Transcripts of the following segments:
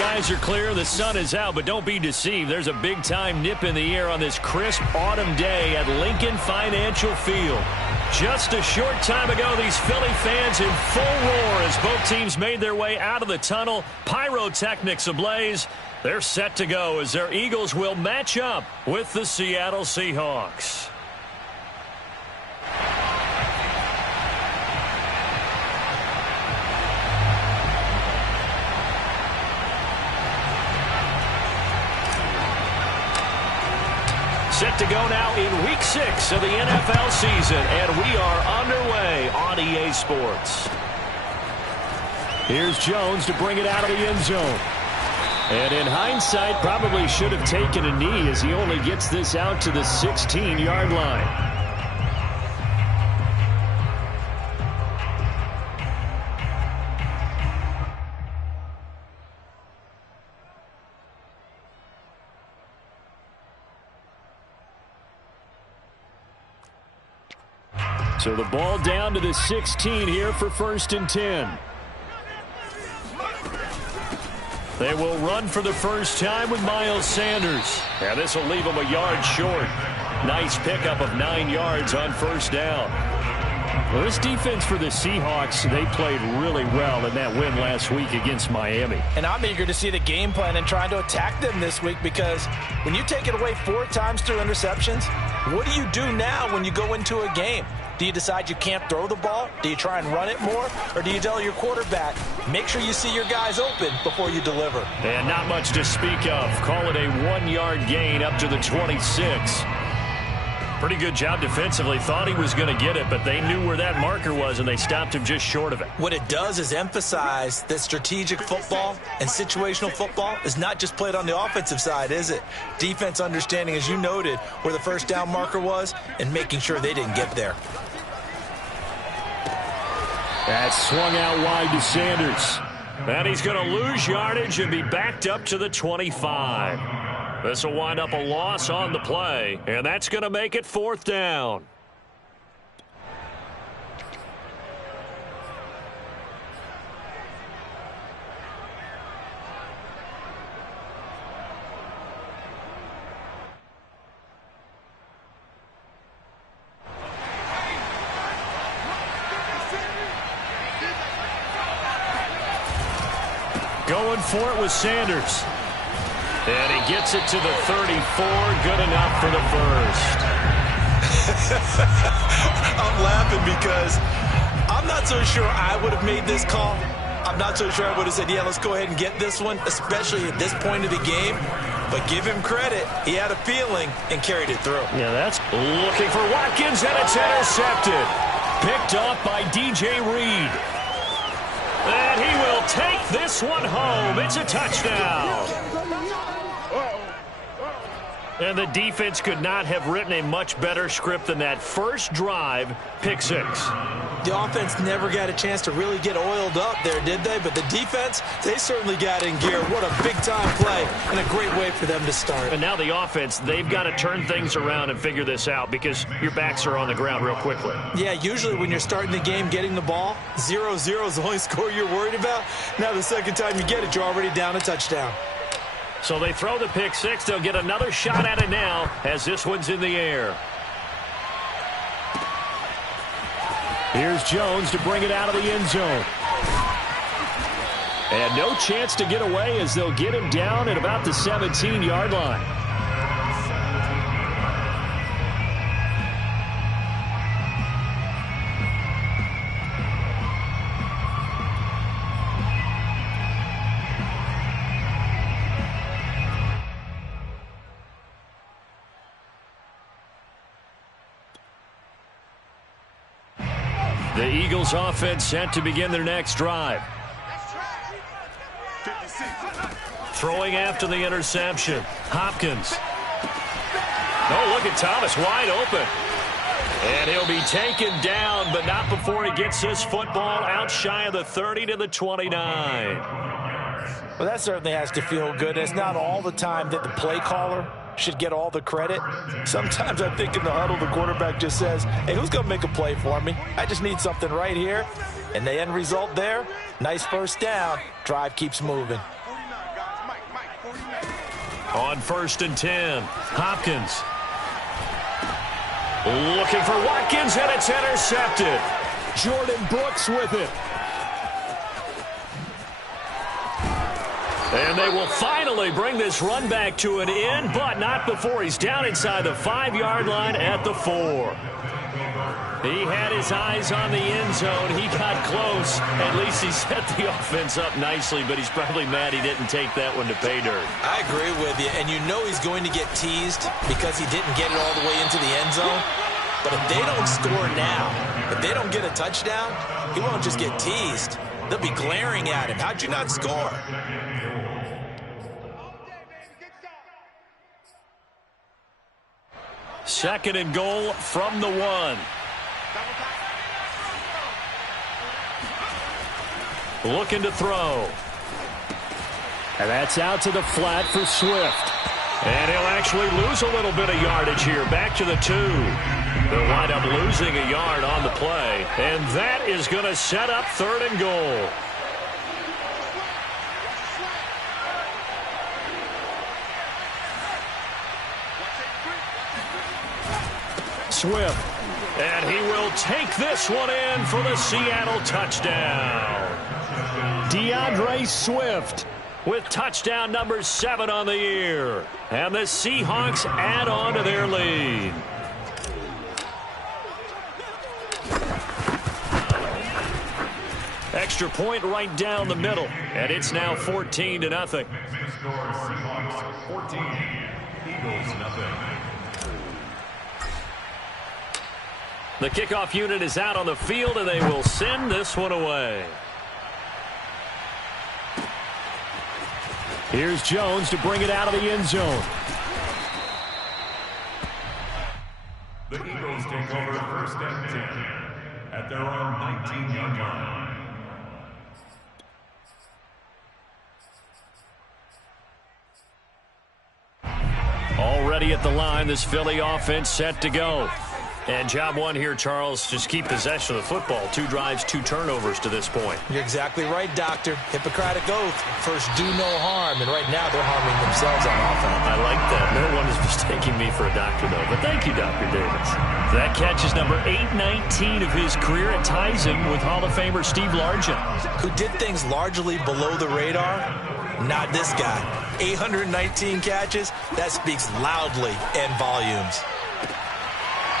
skies are clear, the sun is out, but don't be deceived. There's a big-time nip in the air on this crisp autumn day at Lincoln Financial Field. Just a short time ago, these Philly fans in full roar as both teams made their way out of the tunnel. Pyrotechnics ablaze. They're set to go as their Eagles will match up with the Seattle Seahawks. Set to go now in Week 6 of the NFL season, and we are underway on EA Sports. Here's Jones to bring it out of the end zone. And in hindsight, probably should have taken a knee as he only gets this out to the 16-yard line. So the ball down to the 16 here for 1st and 10. They will run for the first time with Miles Sanders. And this will leave them a yard short. Nice pickup of 9 yards on 1st down. Well, this defense for the Seahawks, they played really well in that win last week against Miami. And I'm eager to see the game plan and trying to attack them this week, because when you take it away 4 times through interceptions, what do you do now when you go into a game? Do you decide you can't throw the ball? Do you try and run it more? Or do you tell your quarterback, make sure you see your guys open before you deliver? And not much to speak of. Call it a 1-yard gain up to the 26. Pretty good job defensively. Thought he was going to get it, but they knew where that marker was, and they stopped him just short of it. What it does is emphasize that strategic football and situational football is not just played on the offensive side, is it? Defense understanding, as you noted, where the first down marker was and making sure they didn't get there. That's swung out wide to Sanders. And he's going to lose yardage and be backed up to the 25. This will wind up a loss on the play, and that's going to make it 4th down. Going for it with Sanders. And he gets it to the 34. Good enough for the first. I'm laughing because I'm not so sure I would have made this call. I'm not so sure I would have said, yeah, let's go ahead and get this one, especially at this point of the game. But give him credit. He had a feeling and carried it through. Yeah, that's looking for Watkins, and it's intercepted. Picked off by DJ Reed. And he will take this one home. It's a touchdown. And the defense could not have written a much better script than that first drive, pick 6. The offense never got a chance to really get oiled up there, did they? But the defense, they certainly got in gear. What a big-time play and a great way for them to start. And now the offense, they've got to turn things around and figure this out because your backs are on the ground real quickly. Yeah, usually when you're starting the game getting the ball, 0-0 is the only score you're worried about. Now the second time you get it, you're already down a touchdown. So they throw the pick 6. They'll get another shot at it now as this one's in the air. Here's Jones to bring it out of the end zone. And no chance to get away as they'll get him down at about the 17-yard line. The Eagles offense set to begin their next drive. Throwing after the interception. Hopkins. Oh, look at Thomas wide open. And he'll be taken down, but not before he gets this football out shy of the 30 to the 29. Well, that certainly has to feel good. It's not all the time that the play caller should get all the credit. Sometimes I think in the huddle, the quarterback just says, hey, who's going to make a play for me? I just need something right here. And the end result there, nice first down. Drive keeps moving. On 1st and 10, Hopkins. Looking for Watkins, and it's intercepted. Jordan Brooks with it. And they will finally bring this run back to an end, but not before he's down inside the 5-yard line at the 4. He had his eyes on the end zone. He got close. At least he set the offense up nicely, but he's probably mad he didn't take that one to pay dirt. I agree with you, and you know he's going to get teased because he didn't get it all the way into the end zone. But if they don't score now, if they don't get a touchdown, he won't just get teased. They'll be glaring at him. How'd you not score? Second and goal from the 1. Looking to throw. And that's out to the flat for Swift. And he'll actually lose a little bit of yardage here. Back to the 2. They'll wind up losing a yard on the play. And that is going to set up 3rd and goal. Swift. And he will take this one in for the Seattle touchdown. DeAndre Swift with touchdown number 7 on the year. And the Seahawks add on to their lead. Extra point right down the middle. And it's now 14-0. Seahawks 14, Eagles 0. The kickoff unit is out on the field, and they will send this one away. Here's Jones to bring it out of the end zone. The Eagles take over 1st and 10 at their own 19-yard line. Already at the line, this Philly offense set to go. And job one here, Charles, just keep possession of the football. 2 drives, 2 turnovers to this point. You're exactly right, Doctor. Hippocratic oath. First, do no harm. And right now, they're harming themselves on offense. I like that. No one is mistaking me for a doctor, though. But thank you, Dr. Davis. That catch is number 819 of his career. It ties him with Hall of Famer Steve Largent, who did things largely below the radar. Not this guy. 819 catches. That speaks loudly in volumes.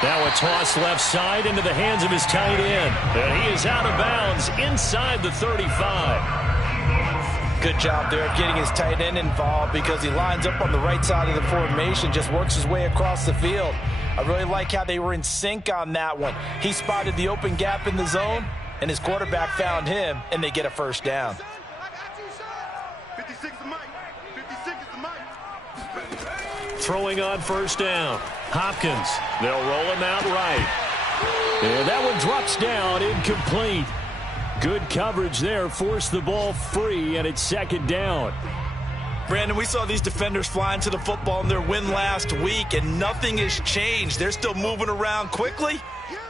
Now a toss left side into the hands of his tight end. And he is out of bounds inside the 35. Good job there of getting his tight end involved because he lines up on the right side of the formation, just works his way across the field. I really like how they were in sync on that one. He spotted the open gap in the zone, and his quarterback found him, and they get a first down. 56 is Mike. 56 is Mike. Throwing on first down. Hopkins. They'll roll him out right. And that one drops down, incomplete. Good coverage there. Forced the ball free, and it's 2nd down. Brandon, we saw these defenders flying to the football in their win last week, and nothing has changed. They're still moving around quickly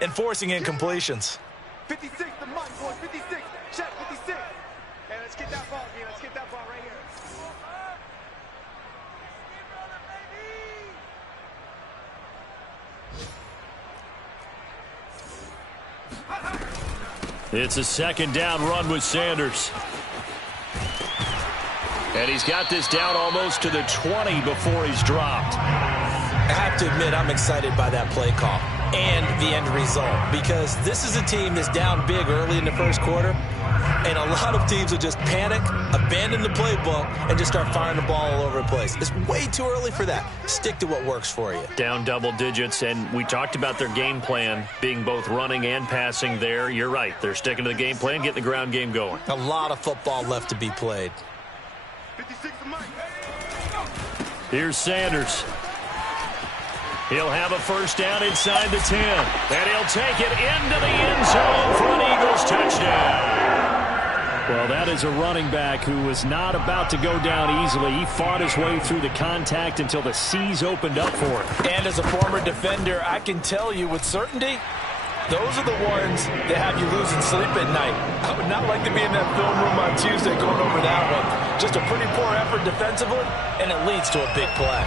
and forcing incompletions. 56 to Mike, boy. 56. Check, 56. Hey, let's get that ball again. Let's get that ball right here. It's a 2nd down run with Sanders. And he's got this down almost to the 20 before he's dropped. I have to admit, I'm excited by that play call and the end result because this is a team that's down big early in the first quarter, and a lot of teams will just panic, abandon the playbook, and just start firing the ball all over the place. It's way too early for that. Stick to what works for you. Down double digits, and we talked about their game plan being both running and passing there. You're right. They're sticking to the game plan, getting the ground game going. A lot of football left to be played. 56 to Mike. Here's Sanders. He'll have a first down inside the 10. And he'll take it into the end zone for an Eagles touchdown. Well, that is a running back who was not about to go down easily. He fought his way through the contact until the C's opened up for him. And as a former defender, I can tell you with certainty, those are the ones that have you losing sleep at night. I would not like to be in that film room on Tuesday going over that one. Just a pretty poor effort defensively, and it leads to a big play.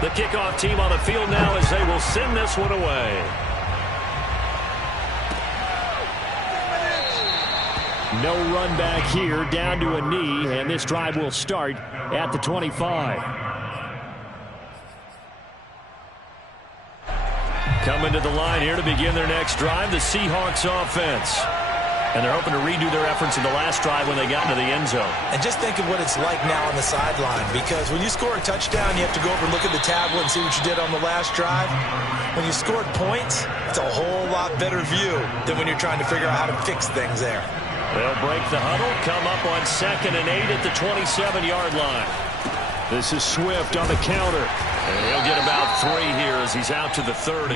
The kickoff team on the field now as they will send this one away. No run back here, down to a knee, and this drive will start at the 25. Coming to the line here to begin their next drive, the Seahawks offense. And they're hoping to redo their efforts in the last drive when they got into the end zone. And just think of what it's like now on the sideline, because when you score a touchdown, you have to go over and look at the tablet and see what you did on the last drive. When you scored points, it's a whole lot better view than when you're trying to figure out how to fix things there. They'll break the huddle, come up on 2nd and 8 at the 27-yard line. This is Swift on the counter. And he'll get about 3 here as he's out to the 30.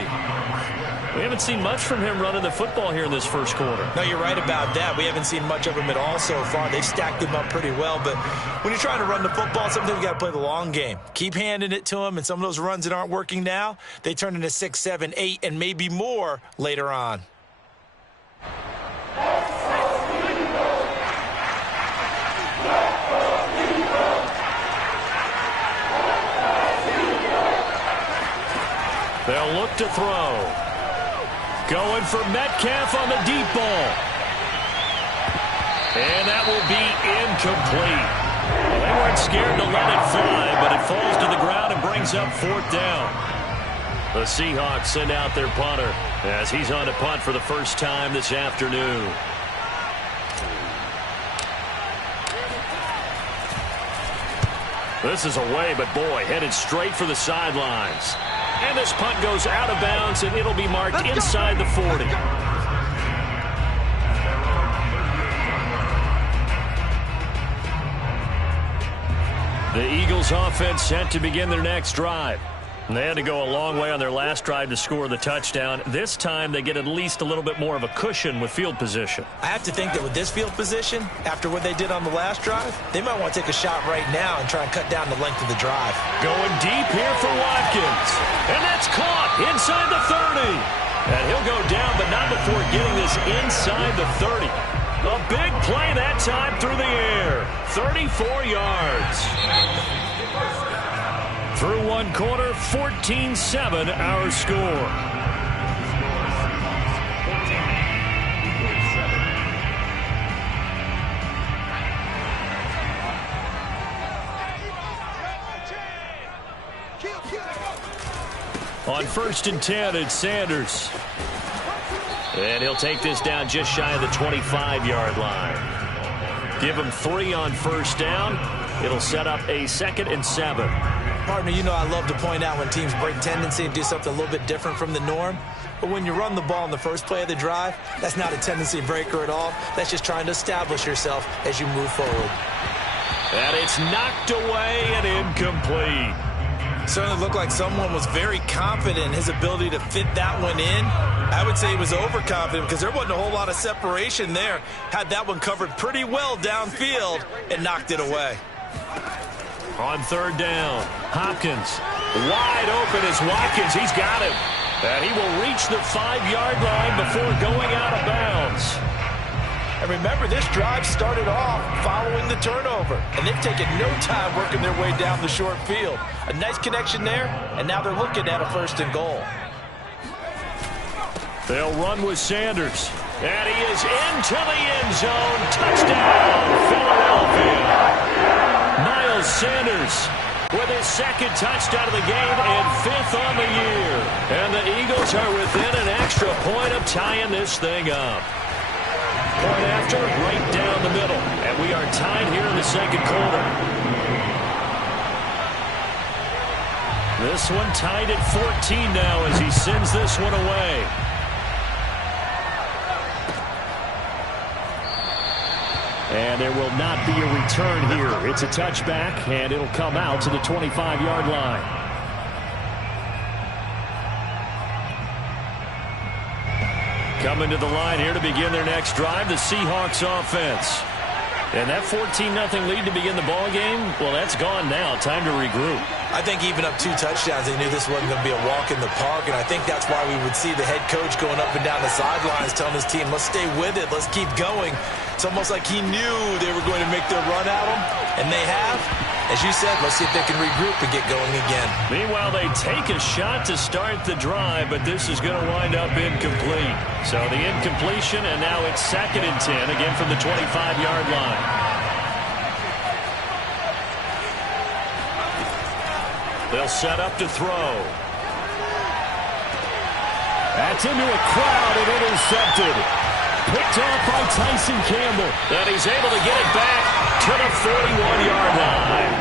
We haven't seen much from him running the football here in this first quarter. No, you're right about that. We haven't seen much of him at all so far. They've stacked him up pretty well. But when you're trying to run the football, sometimes you got to play the long game. Keep handing it to him, and some of those runs that aren't working now, they turn into 6, 7, 8, and maybe more later on. They'll look to throw. Going for Metcalf on the deep ball. And that will be incomplete. Well, they weren't scared to let it fly, but it falls to the ground and brings up 4th down. The Seahawks send out their punter as he's on to punt for the first time this afternoon. This is away, but boy, headed straight for the sidelines. And this punt goes out of bounds, and it'll be marked inside the 40. The Eagles offense set to begin their next drive. And they had to go a long way on their last drive to score the touchdown. This time they get at least a little bit more of a cushion with field position. I have to think that with this field position, after what they did on the last drive, they might want to take a shot right now and try and cut down the length of the drive. Going deep here for Watkins. And that's caught inside the 30. And he'll go down, but not before getting this inside the 30. A big play that time through the air. 34 yards. Through one quarter, 14-7 our score. On 1st and 10, it's Sanders. And he'll take this down just shy of the 25-yard line. Give him 3 on 1st down. It'll set up a 2nd and 7. Partner, you know I love to point out when teams break tendency and do something a little bit different from the norm. But when you run the ball in the first play of the drive, that's not a tendency breaker at all. That's just trying to establish yourself as you move forward. And it's knocked away and incomplete. Certainly looked like someone was very confident in his ability to fit that one in. I would say he was overconfident because there wasn't a whole lot of separation there. Had that one covered pretty well downfield and knocked it away. On 3rd down, Hopkins wide open as Watkins. He's got him. And he will reach the 5-yard line before going out of bounds. And remember, this drive started off following the turnover. And they've taken no time working their way down the short field. A nice connection there, and now they're looking at a 1st and goal. They'll run with Sanders. And he is into the end zone. Touchdown, Philadelphia. Miles Sanders with his 2nd touchdown of the game and 5th on the year. And the Eagles are within an extra point of tying this thing up. Point after, right down the middle. And we are tied here in the 2nd quarter. This one tied at 14 now as he sends this one away. And there will not be a return here. It's a touchback, and it'll come out to the 25-yard line. Coming to the line here to begin their next drive, the Seahawks offense. And that 14-0 lead to begin the ball game, well, that's gone now. Time to regroup. I think even up 2 touchdowns, they knew this wasn't going to be a walk in the park, and I think that's why we would see the head coach going up and down the sidelines telling his team, let's stay with it, let's keep going. It's almost like he knew they were going to make their run at him, and they have. As you said, let's see if they can regroup and get going again. Meanwhile, they take a shot to start the drive, but this is going to wind up incomplete. So the incompletion, and now it's 2nd and 10, again from the 25-yard line. They'll set up to throw. That's into a crowd and intercepted. Picked off by Tyson Campbell. And he's able to get it back to the 41-yard line.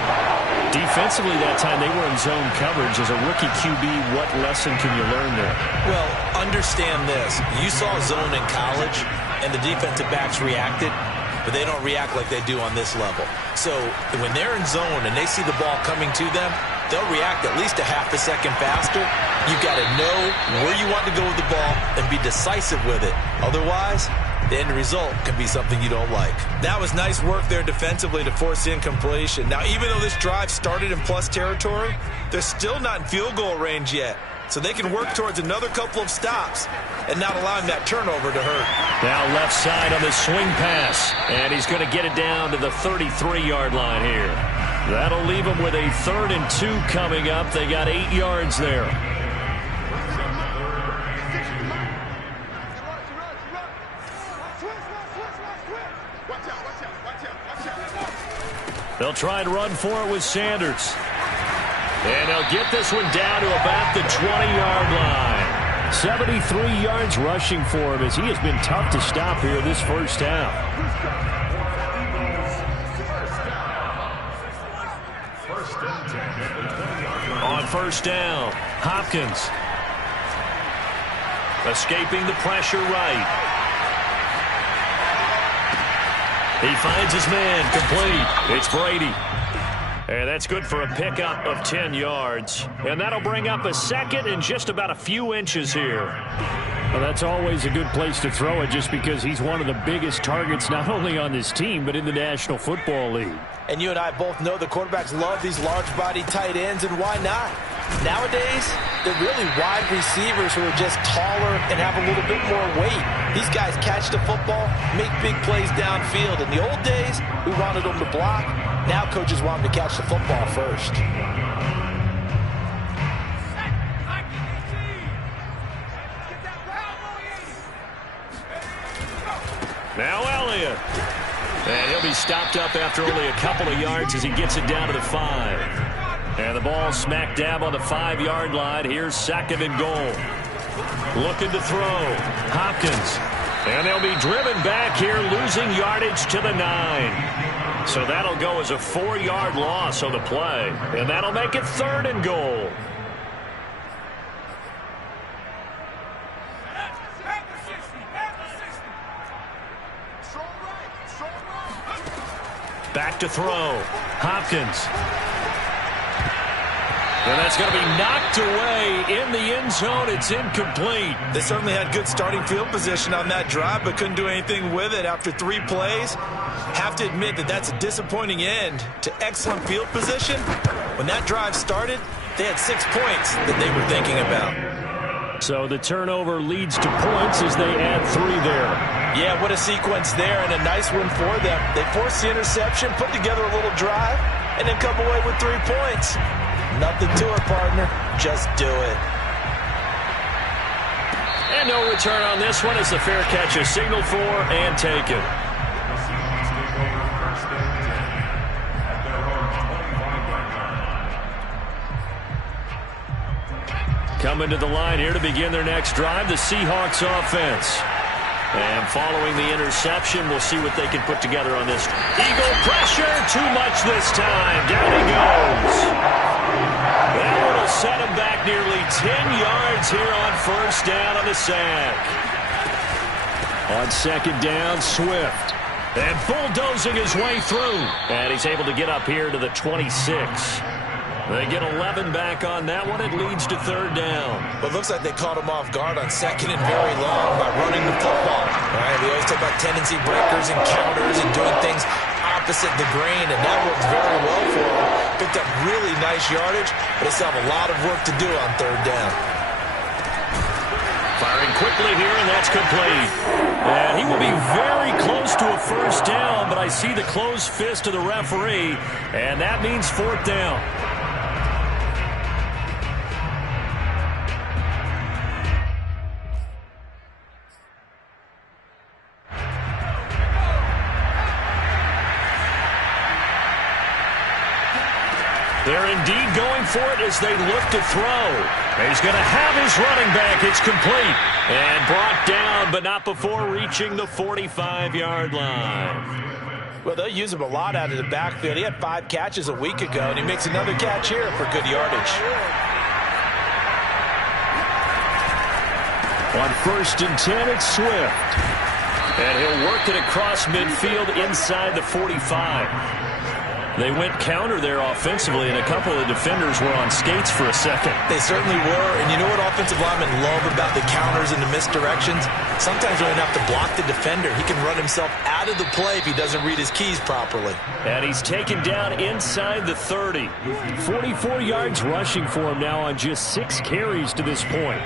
Defensively that time, they were in zone coverage. As a rookie QB, what lesson can you learn there? Well, understand this. You saw zone in college, and the defensive backs reacted, but they don't react like they do on this level. So when they're in zone and they see the ball coming to them, they'll react at least a half a second faster. You've got to know where you want to go with the ball and be decisive with it. Otherwise, the end result can be something you don't like. That was nice work there defensively to force incompletion. Now, even though this drive started in plus territory, they're still not in field goal range yet. So they can work towards another couple of stops and not allowing that turnover to hurt. Now left side on the swing pass. And he's going to get it down to the 33-yard line here. That'll leave them with a 3rd and 2 coming up. They got 8 yards there. They'll try and run for it with Sanders. And they'll get this one down to about the 20-yard line. 73 yards rushing for him as he has been tough to stop here this first half. On first down, Hopkins. Escaping the pressure right. He finds his man, complete. It's Brady. And that's good for a pickup of 10 yards. And that'll bring up a 2nd and just about a few inches here. Well, that's always a good place to throw it just because he's one of the biggest targets not only on this team but in the National Football League. And you and I both know the quarterbacks love these large-body tight ends, and why not? Nowadays, they're really wide receivers who are just taller and have a little bit more weight. These guys catch the football, make big plays downfield. In the old days, we wanted them to block. Now coaches want them to catch the football first. Now Elliott. And he'll be stopped up after only a couple of yards as he gets it down to the 5. And the ball smack dab on the 5-yard line. Here's 2nd and goal. Looking to throw. Hopkins. And they'll be driven back here, losing yardage to the 9. So that'll go as a 4-yard loss on the play. And that'll make it 3rd and goal. Back to throw. Hopkins. And that's going to be knocked away in the end zone. It's incomplete. They certainly had good starting field position on that drive, but couldn't do anything with it after 3 plays. Have to admit that that's a disappointing end to excellent field position. When that drive started, they had 6 points that they were thinking about. So the turnover leads to points as they add 3 there. Yeah, what a sequence there, and a nice one for them. They forced the interception, put together a little drive, and then come away with 3 points. Nothing to it, partner. Just do it. And no return on this one as the fair catch is signaled for and taken. Coming to the line here to begin their next drive, the Seahawks offense. And following the interception, we'll see what they can put together on this. Eagle pressure, too much this time. Down he goes. That one will set him back nearly 10 yards here on first down on the sack. On 2nd down, Swift. And bulldozing his way through. And he's able to get up here to the 26. They get 11 back on that one. It leads to 3rd down. But it looks like they caught him off guard on 2nd and very long by running the football. All right, we always talk about tendency breakers and counters and doing things opposite the grain, and that works very well for them. picked up really nice yardage, but they still have a lot of work to do on third down. Firing quickly here, and that's complete. And he will be very close to a first down, but I see the closed fist of the referee, and that means fourth down. They're indeed going for it as they look to throw. He's going to have his running back. It's complete. And brought down, but not before reaching the 45-yard line. Well, they'll use him a lot out of the backfield. He had 5 catches a week ago, and he makes another catch here for good yardage. On 1st and 10, it's Swift. And he'll work it across midfield inside the 45. They went counter there offensively, and a couple of defenders were on skates for a second. They certainly were, and you know what offensive linemen love about the counters and the misdirections? Sometimes you don't have to block the defender. He can run himself out of the play if he doesn't read his keys properly. And he's taken down inside the 30. 44 yards rushing for him now on just 6 carries to this point.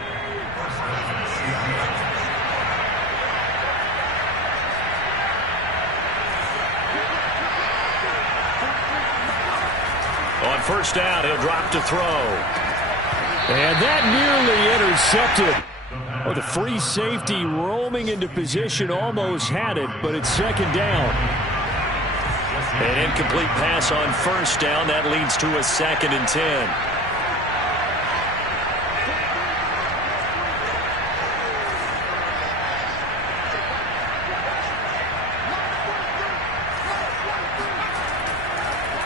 On first down, he'll drop to throw. And that nearly intercepted. Oh, the free safety roaming into position almost had it, but it's second down. An incomplete pass on first down. That leads to a 2nd and 10.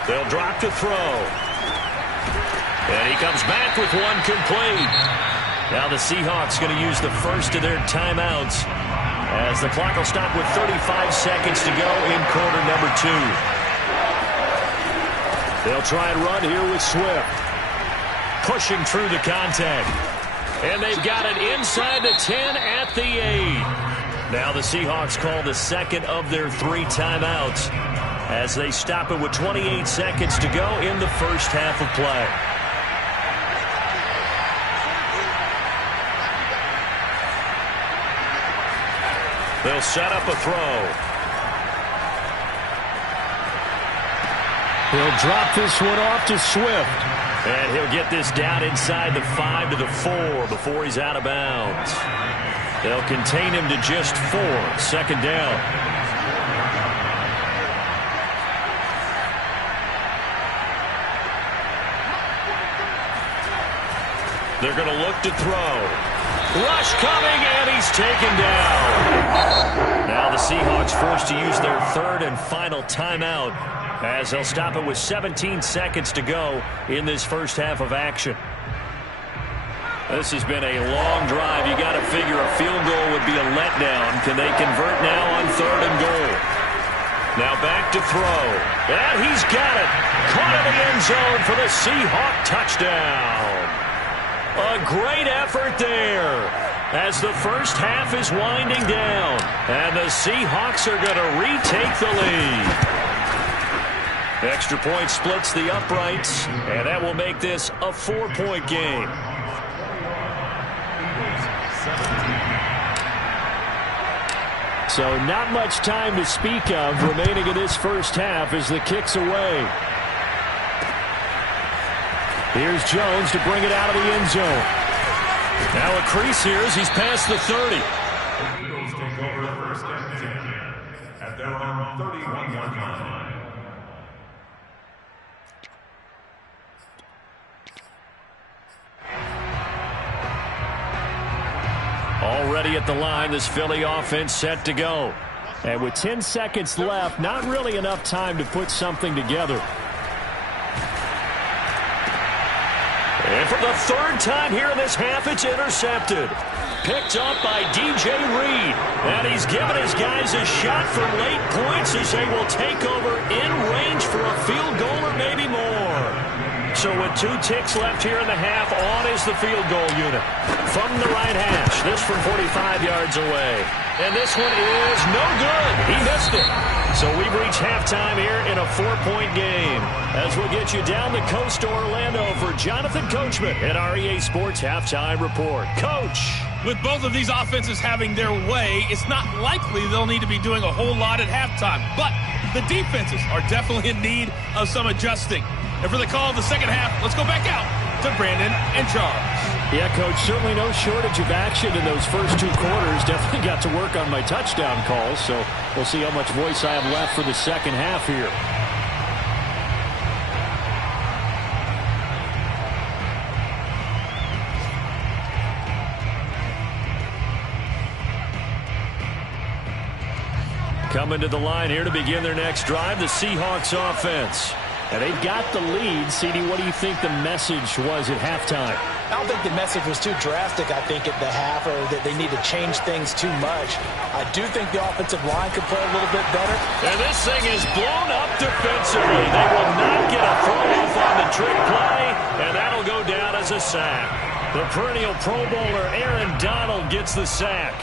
They'll drop to throw. And he comes back with one complete. Now the Seahawks going to use the first of their timeouts as the clock will stop with 35 seconds to go in quarter number 2. They'll try and run here with Swift. Pushing through the contact. And they've got it inside the 10 at the 8. Now the Seahawks call the second of their 3 timeouts as they stop it with 28 seconds to go in the first half of play. They'll set up a throw. He'll drop this one off to Swift. And he'll get this down inside the 5 to the 4 before he's out of bounds. They'll contain him to just 4. Second down. They're going to look to throw. Rush coming, and he's taken down. Now the Seahawks forced to use their 3rd and final timeout as they'll stop it with 17 seconds to go in this first half of action. This has been a long drive. You got to figure a field goal would be a letdown. Can they convert now on 3rd and goal? Now back to throw. And he's got it. Caught in the end zone for the Seahawk touchdown. A great effort there as the first half is winding down. And the Seahawks are going to retake the lead. Extra point splits the uprights, and that will make this a 4-point game. So not much time to speak of remaining in this first half as the kick's away. Here's Jones to bring it out of the end zone. Now a crease here as he's past the 30. The Eagles take over first and 10 at their own 31-yard line. Already at the line, this Philly offense set to go. And with 10 seconds left, not really enough time to put something together. And for the 3rd time here in this half, it's intercepted. Picked up by DJ Reed. And he's given his guys a shot for late points as they will take over in range for a field goal or maybe more. So with 2 ticks left here in the half, on is the field goal unit. From the right hash, this from 45 yards away. And this one is no good. He missed it. So we've reached halftime here in a 4-point game. As we'll get you down the coast to Orlando for Jonathan Coachman at our EA Sports Halftime Report. Coach. With both of these offenses having their way, it's not likely they'll need to be doing a whole lot at halftime. But the defenses are definitely in need of some adjusting. And for the call of the second half, let's go back out to Brandon and Charles. Yeah, Coach, certainly no shortage of action in those first 2 quarters. Definitely got to work on my touchdown calls, so we'll see how much voice I have left for the second half here. Coming to the line here to begin their next drive, the Seahawks offense. And they've got the lead. CD, what do you think the message was at halftime? I don't think the message was too drastic, I think, at the half, or that they need to change things too much. I do think the offensive line could play a little bit better. And this thing is blown up defensively. They will not get a throw-off on the trick play, and that'll go down as a sack. The perennial Pro Bowler Aaron Donald gets the sack.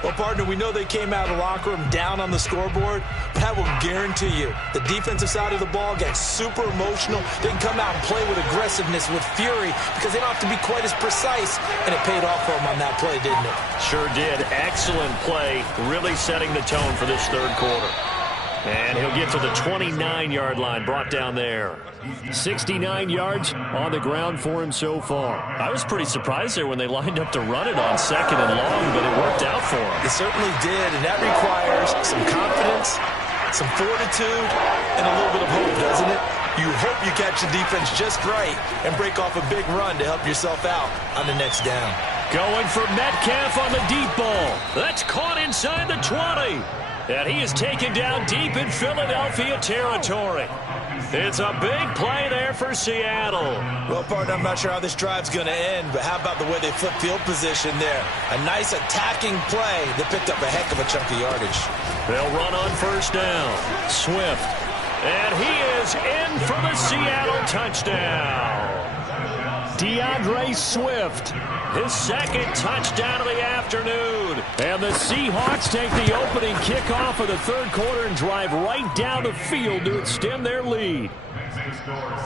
Well, partner, we know they came out of the locker room down on the scoreboard, but I will guarantee you the defensive side of the ball gets super emotional. They can come out and play with aggressiveness, with fury, because they don't have to be quite as precise, and it paid off for them on that play, didn't it? Sure did. Excellent play, really setting the tone for this third quarter. And he'll get to the 29-yard line, brought down there. 69 yards on the ground for him so far. I was pretty surprised there when they lined up to run it on 2nd and long, but it worked out for him. It certainly did, and that requires some confidence, some fortitude, and a little bit of hope, doesn't it? You hope you catch the defense just right and break off a big run to help yourself out on the next down. Going for Metcalf on the deep ball. That's caught inside the 20. And he is taken down deep in Philadelphia territory. It's a big play there for Seattle. Well, partner, I'm not sure how this drive's going to end, but how about the way they flip field position there? A nice attacking play that picked up a heck of a chunk of yardage. They'll run on first down. Swift. And he is in for the Seattle touchdown. DeAndre Swift, his 2nd touchdown of the afternoon. And the Seahawks take the opening kickoff of the third quarter and drive right down the field to extend their lead.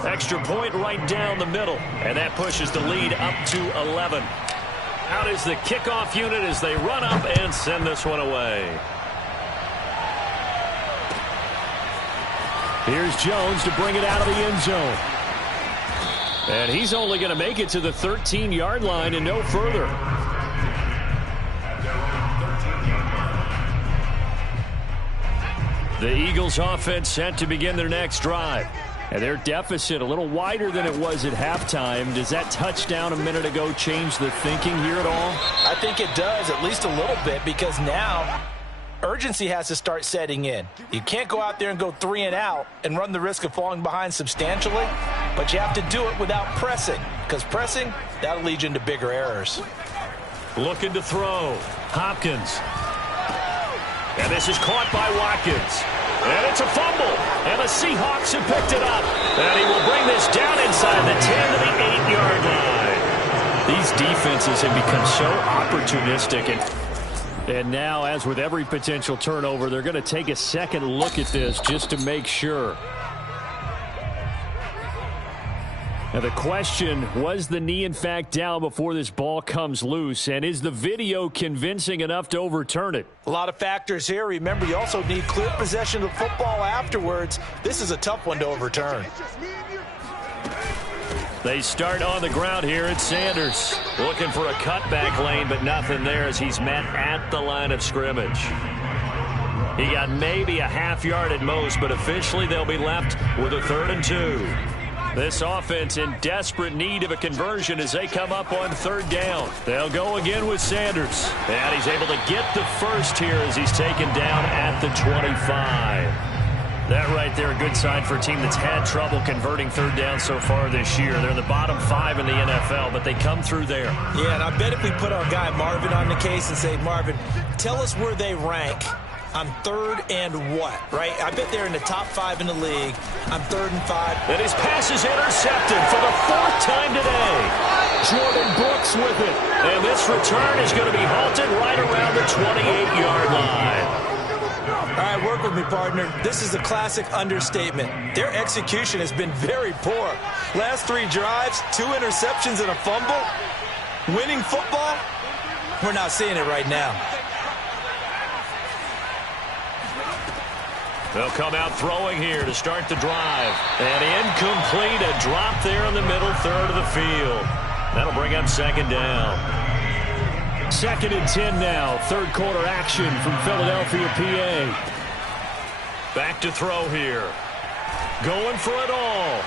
Extra point right down the middle, and that pushes the lead up to 11. Out is the kickoff unit as they run up and send this one away. Here's Jones to bring it out of the end zone. And he's only going to make it to the 13-yard line and no further. The Eagles offense set to begin their next drive. And their deficit a little wider than it was at halftime. Does that touchdown a minute ago change the thinking here at all? I think it does, at least a little bit, because now urgency has to start setting in. You can't go out there and go 3 and out and run the risk of falling behind substantially, but you have to do it without pressing, because pressing, that'll lead you into bigger errors. Looking to throw. Hopkins. And this is caught by Watkins. And it's a fumble. And the Seahawks have picked it up. And he will bring this down inside the 10 to the 8-yard line. These defenses have become so opportunistic. And now, as with every potential turnover, they're going to take a second look at this just to make sure. Now the question, was the knee in fact down before this ball comes loose? And is the video convincing enough to overturn it? A lot of factors here. Remember, you also need clear possession of the football afterwards. This is a tough one to overturn. They start on the ground here at Sanders. Looking for a cutback lane, but nothing there as he's met at the line of scrimmage. He got maybe a half yard at most, but officially they'll be left with a 3rd and 2. This offense in desperate need of a conversion as they come up on 3rd down. They'll go again with Sanders. And he's able to get the first here as he's taken down at the 25. That right there, a good sign for a team that's had trouble converting 3rd down so far this year. They're in the bottom 5 in the NFL, but they come through there. Yeah, and I bet if we put our guy Marvin on the case and say, Marvin, tell us where they rank on 3rd and what, right? I bet they're in the top 5 in the league. On 3rd and 5. And his pass is intercepted for the 4th time today. Jordan Brooks with it. And this return is going to be halted right around the 28-yard line. All right, work with me, partner. This is a classic understatement. Their execution has been very poor. Last 3 drives, 2 interceptions and a fumble. Winning football? We're not seeing it right now. They'll come out throwing here to start the drive. And incomplete, a drop there in the middle third of the field. That'll bring up 2nd down. 2nd and 10 now. 3rd quarter action from Philadelphia, PA. Back to throw here. Going for it all.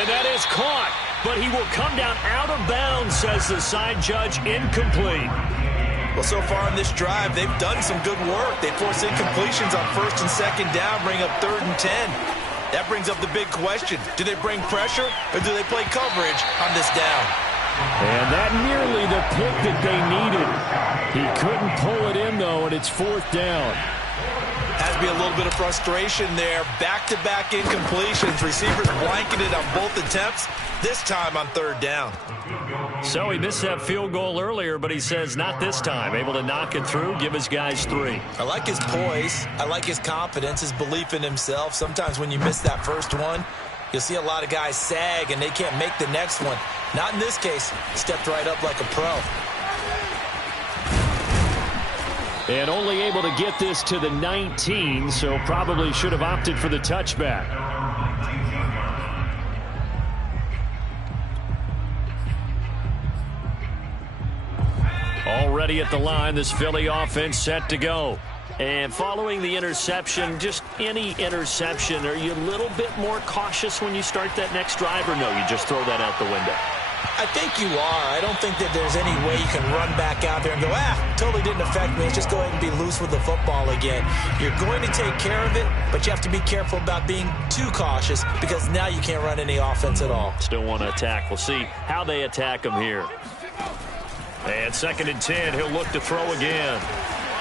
And that is caught. But he will come down out of bounds, says the side judge. Incomplete. Well, so far in this drive, they've done some good work. They force incompletions on 1st and 2nd down, bring up 3rd and 10. That brings up the big question. Do they bring pressure or do they play coverage on this down? And that nearly the pick that they needed. He couldn't pull it in, though, and it's 4th down. Has to be a little bit of frustration there. Back-to-back incompletions. Receivers blanketed on both attempts, this time on 3rd down. So he missed that field goal earlier, but he says not this time. Able to knock it through, give his guys 3. I like his poise. I like his confidence, his belief in himself. Sometimes when you miss that first one, you'll see a lot of guys sag and they can't make the next one. Not in this case. Stepped right up like a pro. And only able to get this to the 19, so probably should have opted for the touchback. Already at the line, this Philly offense set to go. And following the interception, just any interception, are you a little bit more cautious when you start that next drive, or no, you just throw that out the window? I think you are. I don't think that there's any way you can run back out there and go, totally didn't affect me. Let's just go ahead and be loose with the football again. You're going to take care of it, but you have to be careful about being too cautious because now you can't run any offense at all. Still want to attack. We'll see how they attack him here. And 2nd and 10, he'll look to throw again.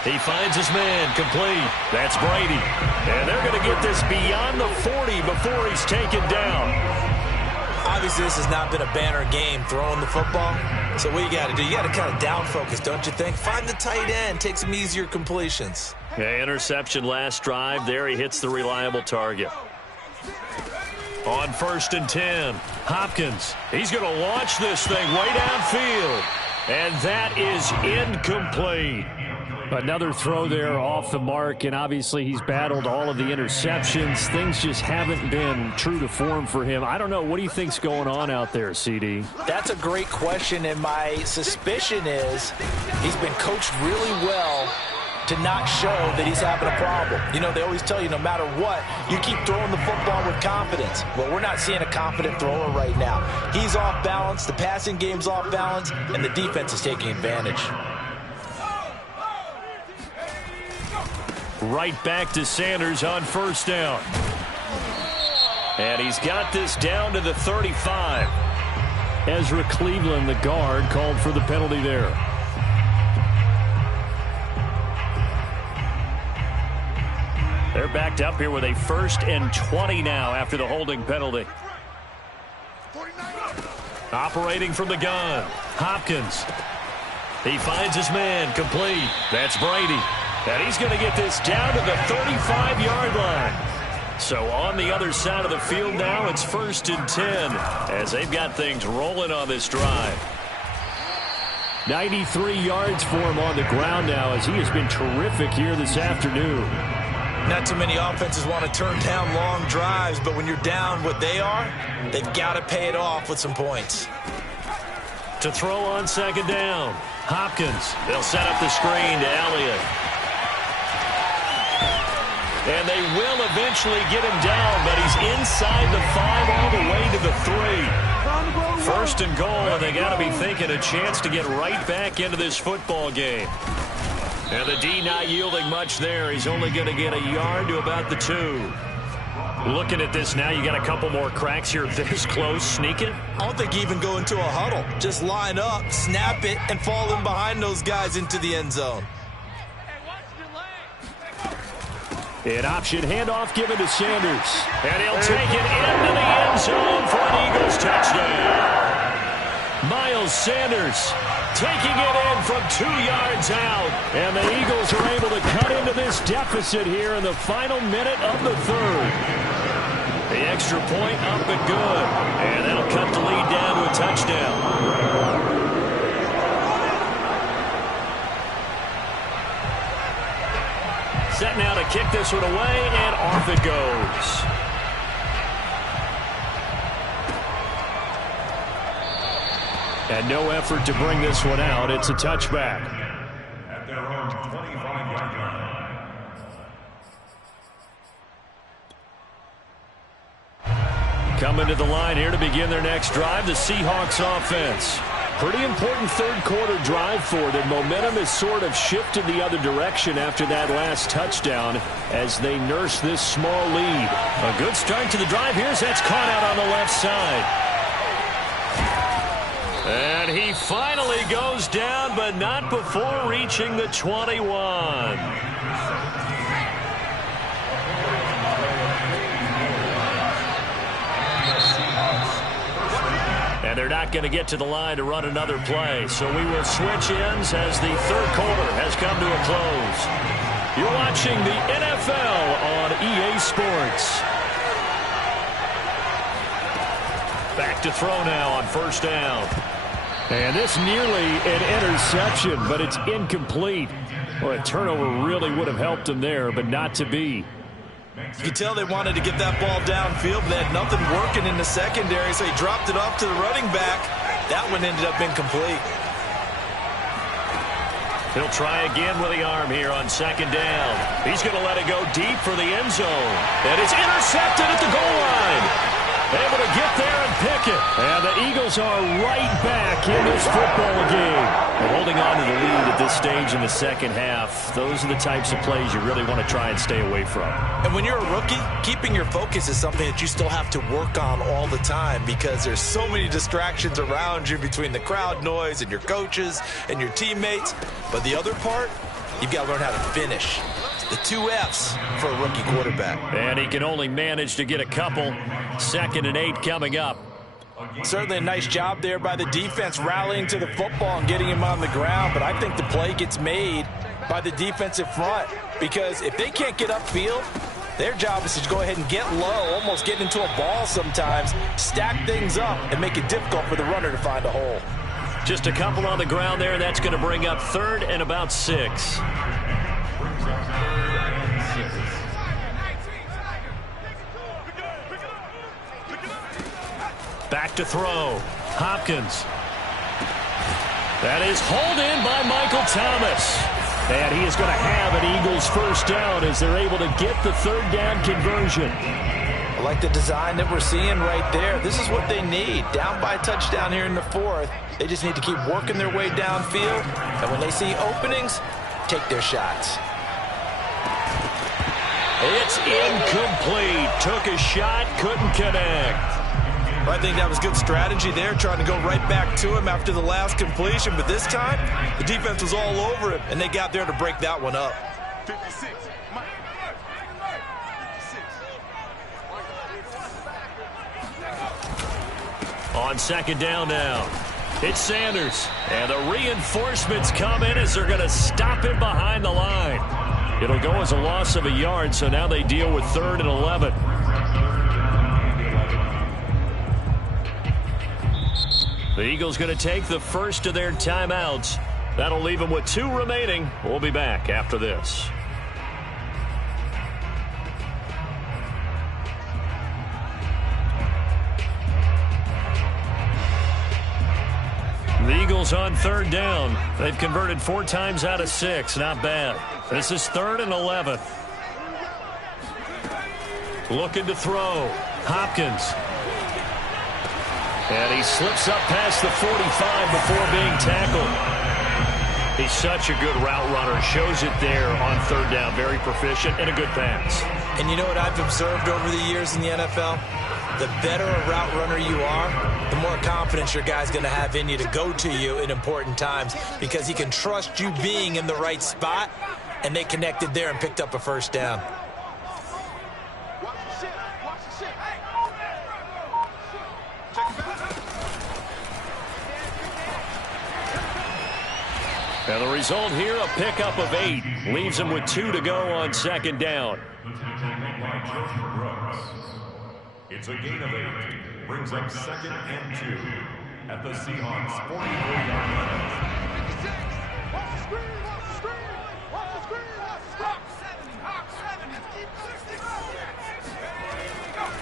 He finds his man, complete. That's Brady. And they're going to get this beyond the 40 before he's taken down. Obviously, this has not been a banner game throwing the football. So what you got to do, you got to kind of down focus, don't you think? Find the tight end, take some easier completions. Yeah, interception last drive. There he hits the reliable target. On 1st and 10, Hopkins. He's going to launch this thing way downfield. And that is incomplete. Another throw there off the mark, and obviously he's battled all of the interceptions. Things just haven't been true to form for him. I don't know. What do you think's going on out there, CD? That's a great question, and my suspicion is he's been coached really well to not show that he's having a problem. You know, they always tell you no matter what, you keep throwing the football with confidence. Well, we're not seeing a confident thrower right now. He's off balance, the passing game's off balance, and the defense is taking advantage. Right back to Sanders on 1st down. And he's got this down to the 35. Ezra Cleveland, the guard, called for the penalty there. They're backed up here with a 1st and 20 now after the holding penalty. Operating from the gun, Hopkins. He finds his man, complete. That's Brady. And he's going to get this down to the 35-yard line. So on the other side of the field now, it's 1st and 10 as they've got things rolling on this drive. 93 yards for him on the ground now as he has been terrific here this afternoon. Not too many offenses want to turn down long drives, but when you're down what they are, they've got to pay it off with some points. To throw on 2nd down, Hopkins. They'll set up the screen to Elliott. And they will eventually get him down, but he's inside the 5 all the way to the 3. 1st and goal, and they got to be thinking a chance to get right back into this football game. And the D not yielding much there. He's only going to get a yard to about the 2. Looking at this now, you got a couple more cracks here this close. Sneak it? I don't think you even go into a huddle. Just line up, snap it, and fall in behind those guys into the end zone. An option handoff given to Sanders. And he'll take it into the end zone for an Eagles touchdown. Miles Sanders taking it in from 2 yards out. And the Eagles are able to cut into this deficit here in the final minute of the third. The extra point up and good. And that'll cut the lead down to a touchdown. Set now to kick this one away, and off it goes. And no effort to bring this one out. It's a touchback. At their own 25-yard line. Coming to the line here to begin their next drive, the Seahawks offense. Pretty important third-quarter drive for them. Momentum has sort of shifted the other direction after that last touchdown as they nurse this small lead. A good start to the drive. Here's that's caught out on the left side. And he finally goes down, but not before reaching the 21. And they're not going to get to the line to run another play. So we will switch ends as the third quarter has come to a close. You're watching the NFL on EA Sports. Back to throw now on first down. And this nearly an interception, but it's incomplete. Well, a turnover really would have helped them there, but not to be. You could tell they wanted to get that ball downfield, but they had nothing working in the secondary, so he dropped it off to the running back. That one ended up incomplete. He'll try again with the arm here on second down. He's going to let it go deep for the end zone. And it's intercepted at the goal line. Able to get there and pick it. And the Eagles are right back in this football game. They're holding on to the lead at this stage in the second half. Those are the types of plays you really want to try and stay away from. And when you're a rookie, keeping your focus is something that you still have to work on all the time because there's so many distractions around you between the crowd noise and your coaches and your teammates. But the other part, you've got to learn how to finish. The 2 F's for a rookie quarterback. And he can only manage to get a couple. 2nd and 8 coming up. Certainly a nice job there by the defense rallying to the football and getting him on the ground. But I think the play gets made by the defensive front because if they can't get upfield, their job is to go ahead and get low, almost get into a ball sometimes, stack things up, and make it difficult for the runner to find a hole. Just a couple on the ground there. That's going to bring up 3rd and about 6. Back to throw. Hopkins. That is hauled in by Michael Thomas. And he is going to have an Eagles first down as they're able to get the 3rd down conversion. I like the design that we're seeing right there. This is what they need. Down by a touchdown here in the 4th. They just need to keep working their way downfield. And when they see openings, take their shots. It's incomplete. Took a shot, couldn't connect. I think that was good strategy there, trying to go right back to him after the last completion. But this time, the defense was all over him, and they got there to break that one up. 56. On second down now, it's Sanders. And the reinforcements come in as they're going to stop him behind the line. It'll go as a loss of a yard, so now they deal with 3rd and 11. The Eagles going to take the first of their timeouts. That'll leave them with 2 remaining. We'll be back after this. The Eagles on 3rd down. They've converted 4 times out of 6. Not bad. This is 3rd and 11. Looking to throw. Hopkins. And he slips up past the 45 before being tackled. He's such a good route runner. Shows it there on 3rd down. Very proficient and a good pass. And you know what I've observed over the years in the NFL? The better a route runner you are, the more confidence your guy's going to have in you to go to you in important times because he can trust you being in the right spot, and they connected there and picked up a first down. And the result here, a pickup of 8. Leaves him with 2 to go on second down. It's a gain of 8. Brings up 2nd and 2 at the Seahawks 44-yard line.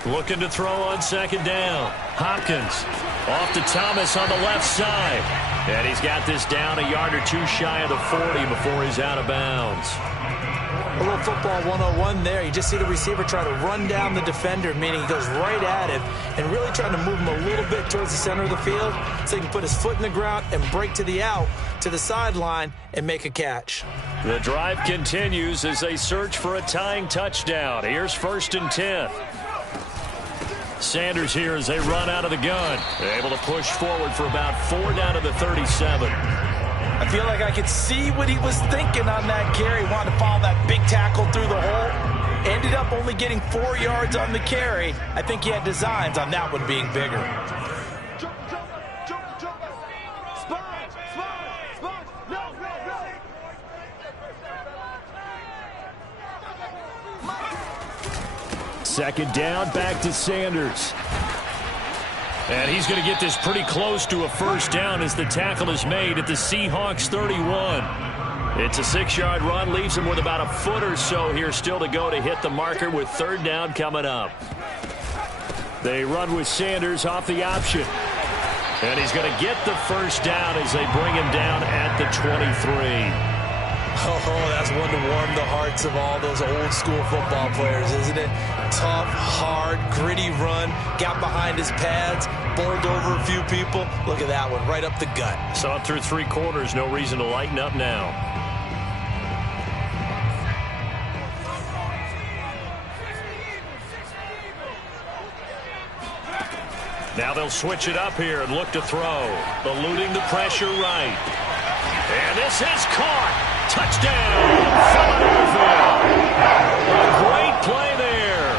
Looking to throw on second down. Hopkins off to Thomas on the left side. And he's got this down a yard or 2 shy of the 40 before he's out of bounds. A little football 101 there. You just see the receiver try to run down the defender, meaning he goes right at him and really trying to move him a little bit towards the center of the field so he can put his foot in the ground and break to the out, to the sideline, and make a catch. The drive continues as they search for a tying touchdown. Here's 1st and 10. Sanders here as they run out of the gun. Able to push forward for about 4 down to the 37. I feel like I could see what he was thinking on that carry. Wanted to follow that big tackle through the hole. Ended up only getting 4 yards on the carry. I think he had designs on that one being bigger. Second down, back to Sanders. And he's going to get this pretty close to a first down as the tackle is made at the Seahawks 31. It's a 6-yard run, leaves him with about a foot or so here still to go to hit the marker with 3rd down coming up. They run with Sanders off the option. And he's going to get the first down as they bring him down at the 23. Oh, that's one to warm the hearts of all those old school football players, isn't it? Tough, hard, gritty run, got behind his pads, bowled over a few people. Look at that one, right up the gut. Saw it through 3 quarters, no reason to lighten up now. Now they'll switch it up here and look to throw. Eluding the pressure right. And this is caught. Touchdown, Philadelphia. A great play there.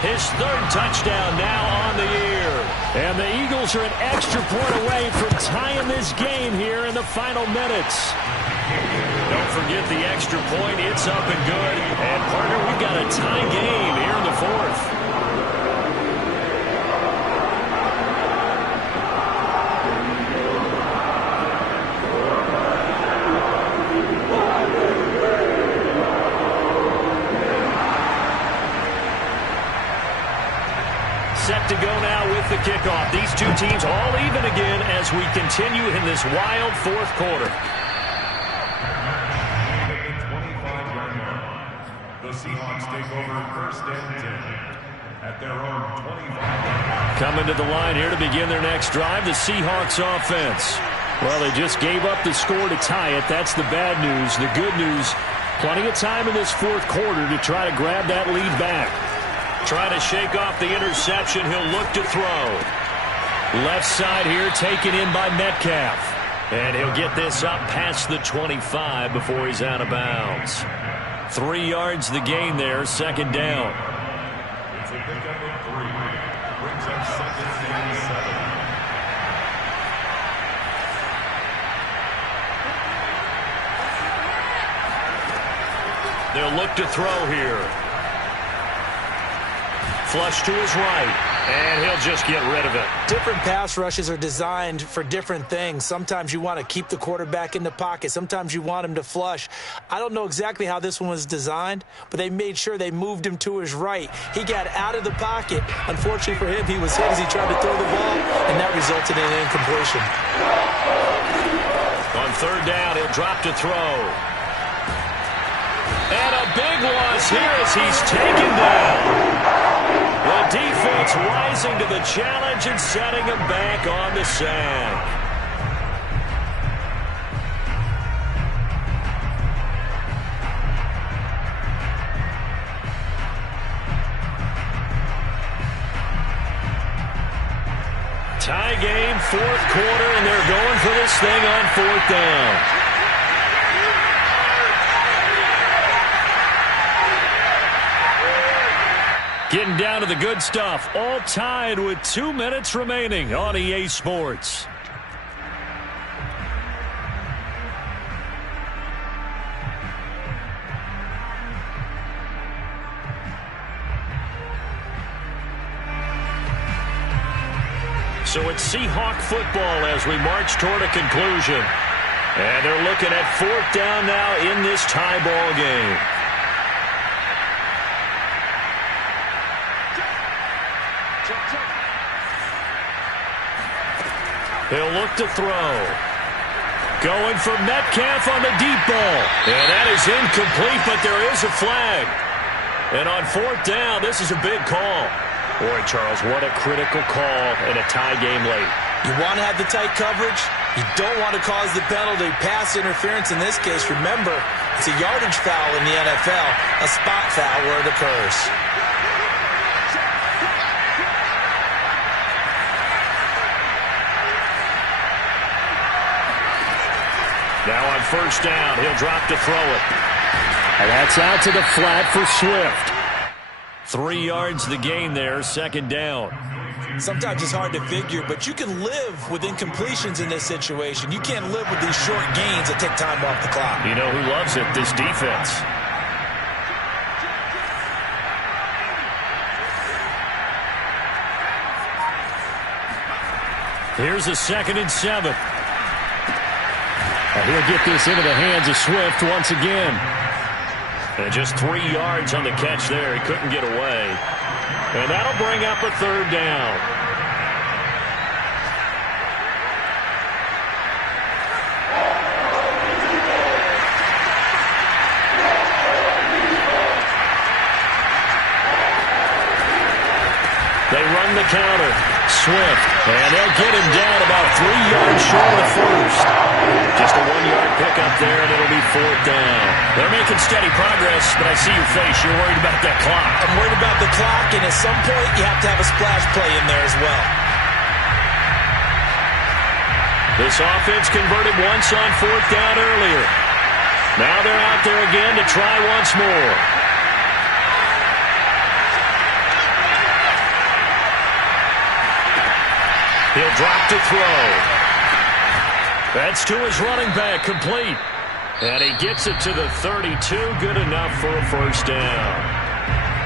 His 3rd touchdown now on the year. And the Eagles are an extra point away from tying this game here in the final minutes. Don't forget the extra point. It's up and good. And, partner, we've got a tie game here in the 4th. Set to go now with the kickoff. These 2 teams all even again as we continue in this wild 4th quarter. The Seahawks take over 1st and 10 at their own 25. Coming to the line here to begin their next drive, the Seahawks offense. Well, they just gave up the score to tie it. That's the bad news. The good news, plenty of time in this 4th quarter to try to grab that lead back. Trying to shake off the interception. He'll look to throw. Left side here taken in by Metcalf. And he'll get this up past the 25 before he's out of bounds. 3 yards the gain there, 2nd down. It's a pickup of 3. Brings up 2nd and 7. They'll look to throw here. Flush to his right, and he'll just get rid of it. Different pass rushes are designed for different things. Sometimes you want to keep the quarterback in the pocket. Sometimes you want him to flush. I don't know exactly how this one was designed, but they made sure they moved him to his right. He got out of the pocket. Unfortunately for him, he was hit as he tried to throw the ball, and that resulted in an incompletion. On 3rd down, he'll drop to throw. And a big loss here as he's taken down. The defense rising to the challenge and setting him back on the sack. Tie game, 4th quarter, and they're going for this thing on 4th down. Getting down to the good stuff, all tied with 2 minutes remaining on EA Sports. So it's Seahawk football as we march toward a conclusion. And they're looking at 4th down now in this tie ball game. He'll look to throw. Going for Metcalf on the deep ball. And that is incomplete, but there is a flag. And on 4th down, this is a big call. Boy, Charles, what a critical call in a tie game late. You want to have the tight coverage. You don't want to cause the penalty. Pass interference in this case. Remember, it's a yardage foul in the NFL, a spot foul where it occurs. Now on 1st down, he'll drop to throw it. And that's out to the flat for Swift. 3 yards the gain there, 2nd down. Sometimes it's hard to figure, but you can live with incompletions in this situation. You can't live with these short gains that take time off the clock. You know who loves it? This defense. Here's a 2nd and 7. And he'll get this into the hands of Swift once again. And just 3 yards on the catch there. He couldn't get away. And that'll bring up a 3rd down. They run the counter. Swift. And they'll get him down about 3 yards short of 1st. Just a 1-yard pickup there, and it'll be 4th down. They're making steady progress, but I see your face. You're worried about that clock. I'm worried about the clock, and at some point, you have to have a splash play in there as well. This offense converted once on 4th down earlier. Now they're out there again to try once more. He'll drop to throw. That's to his running back, complete. And he gets it to the 32, good enough for a 1st down.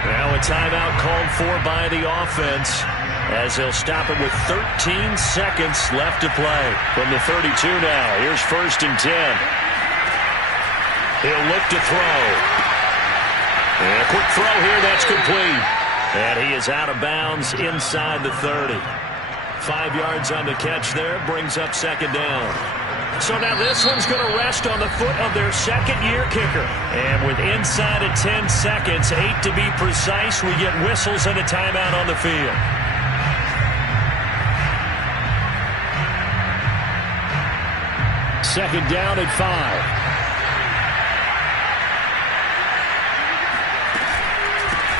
Now a timeout called for by the offense as they'll stop it with 13 seconds left to play. From the 32 now, here's 1st and 10. He'll look to throw. And a quick throw here, that's complete. And he is out of bounds inside the 30. 5 yards on the catch there, brings up 2nd down. So now this one's going to rest on the foot of their 2nd-year kicker. And with inside of 10 seconds, 8 to be precise, we get whistles and a timeout on the field. Second down at 5.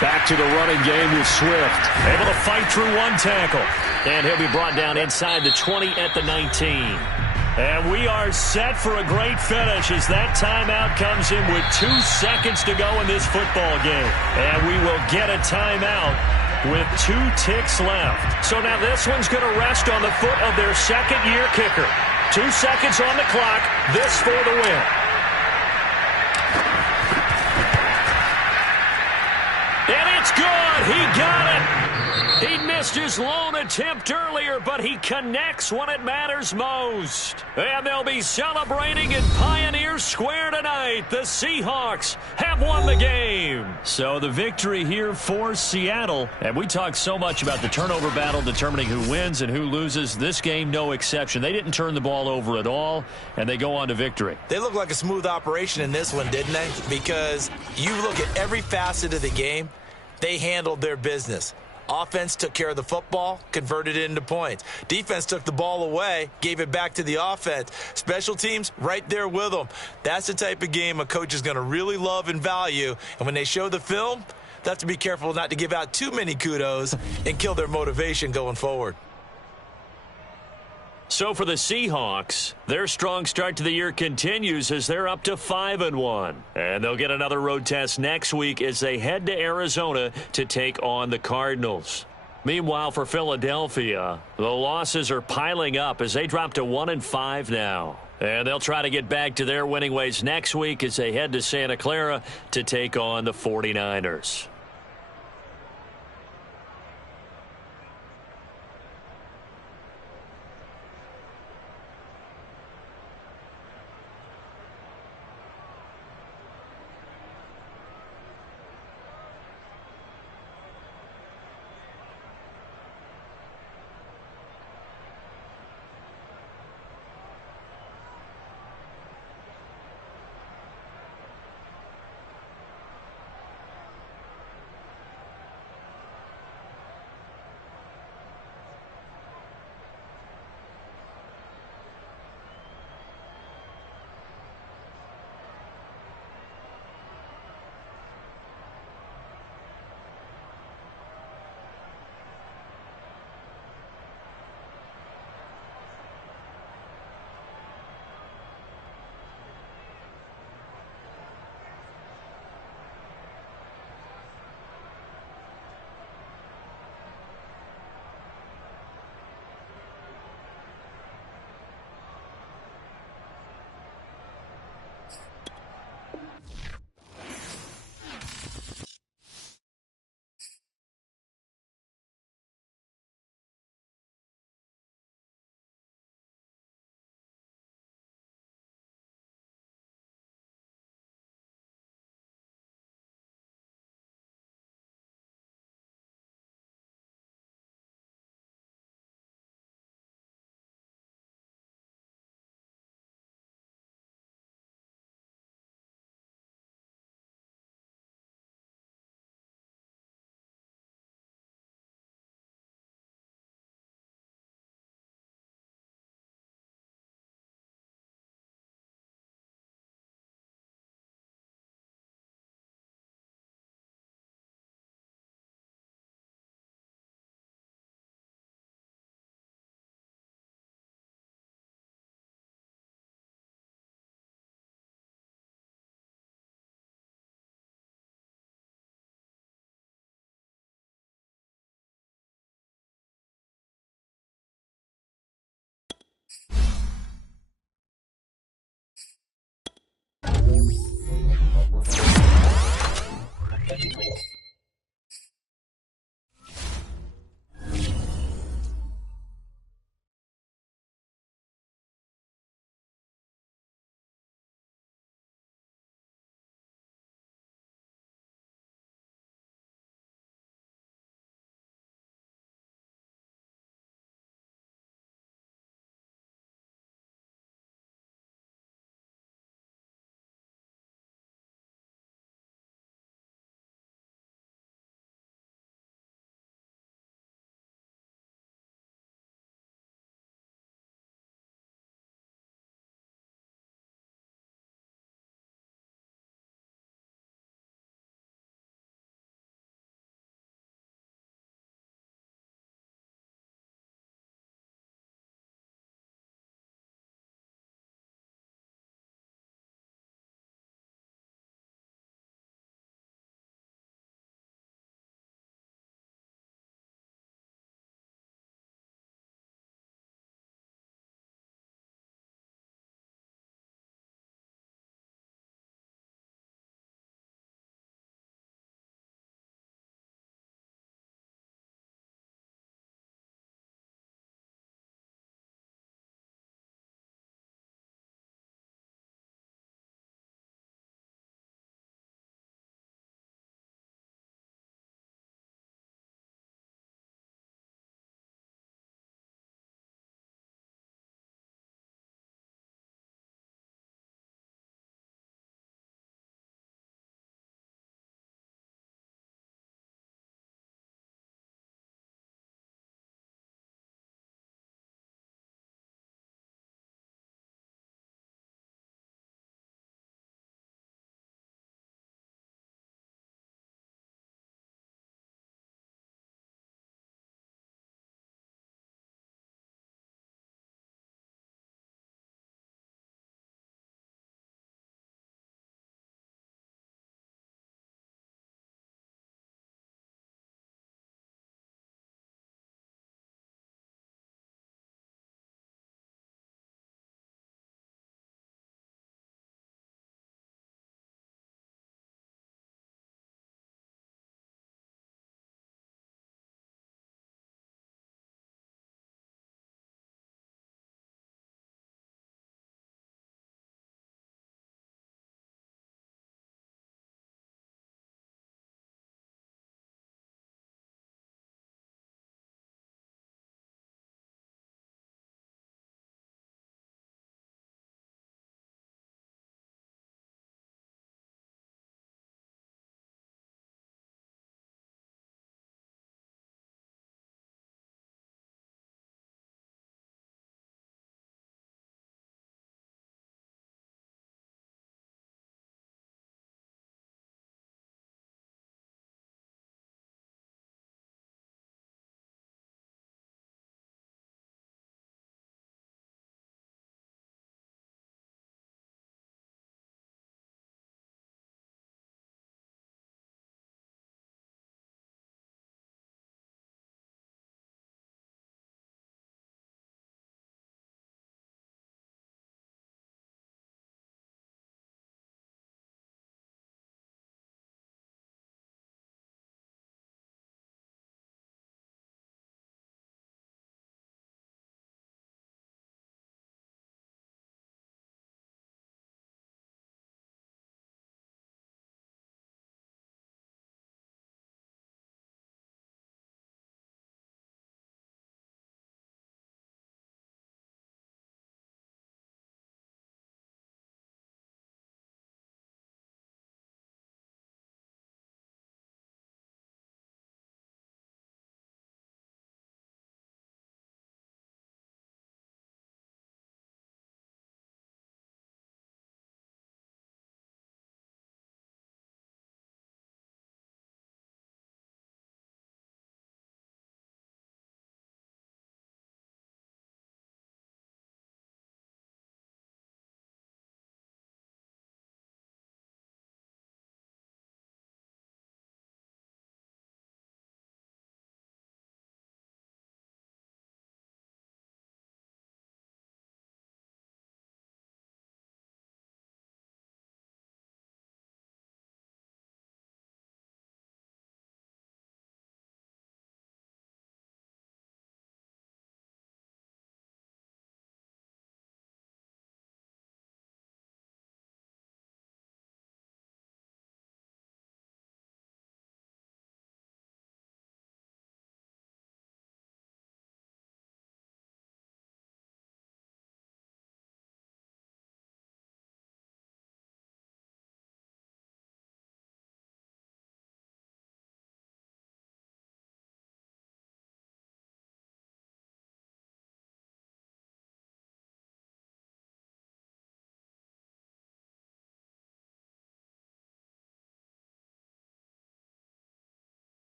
Back to the running game with Swift. Able to fight through one tackle. And he'll be brought down inside the 20 at the 19. And we are set for a great finish as that timeout comes in with 2 seconds to go in this football game. And we will get a timeout with 2 ticks left. So now this one's going to rest on the foot of their 2nd-year kicker. 2 seconds on the clock. This for the win. And it's good. He got it. He missed his lone attempt earlier, but he connects when it matters most. And they'll be celebrating in Pioneer Square tonight. The Seahawks have won the game. So the victory here for Seattle. And we talked so much about the turnover battle determining who wins and who loses. This game, no exception. They didn't turn the ball over at all, and they go on to victory. They look like a smooth operation in this one, didn't they? Because you look at every facet of the game, they handled their business. Offense took care of the football, converted it into points. Defense took the ball away, gave it back to the offense. Special teams, right there with them. That's the type of game a coach is going to really love and value. And when they show the film, they have to be careful not to give out too many kudos and kill their motivation going forward. So for the Seahawks, their strong start to the year continues as they're up to 5-1. And they'll get another road test next week as they head to Arizona to take on the Cardinals. Meanwhile, for Philadelphia, the losses are piling up as they drop to 1-5 now. And they'll try to get back to their winning ways next week as they head to Santa Clara to take on the 49ers.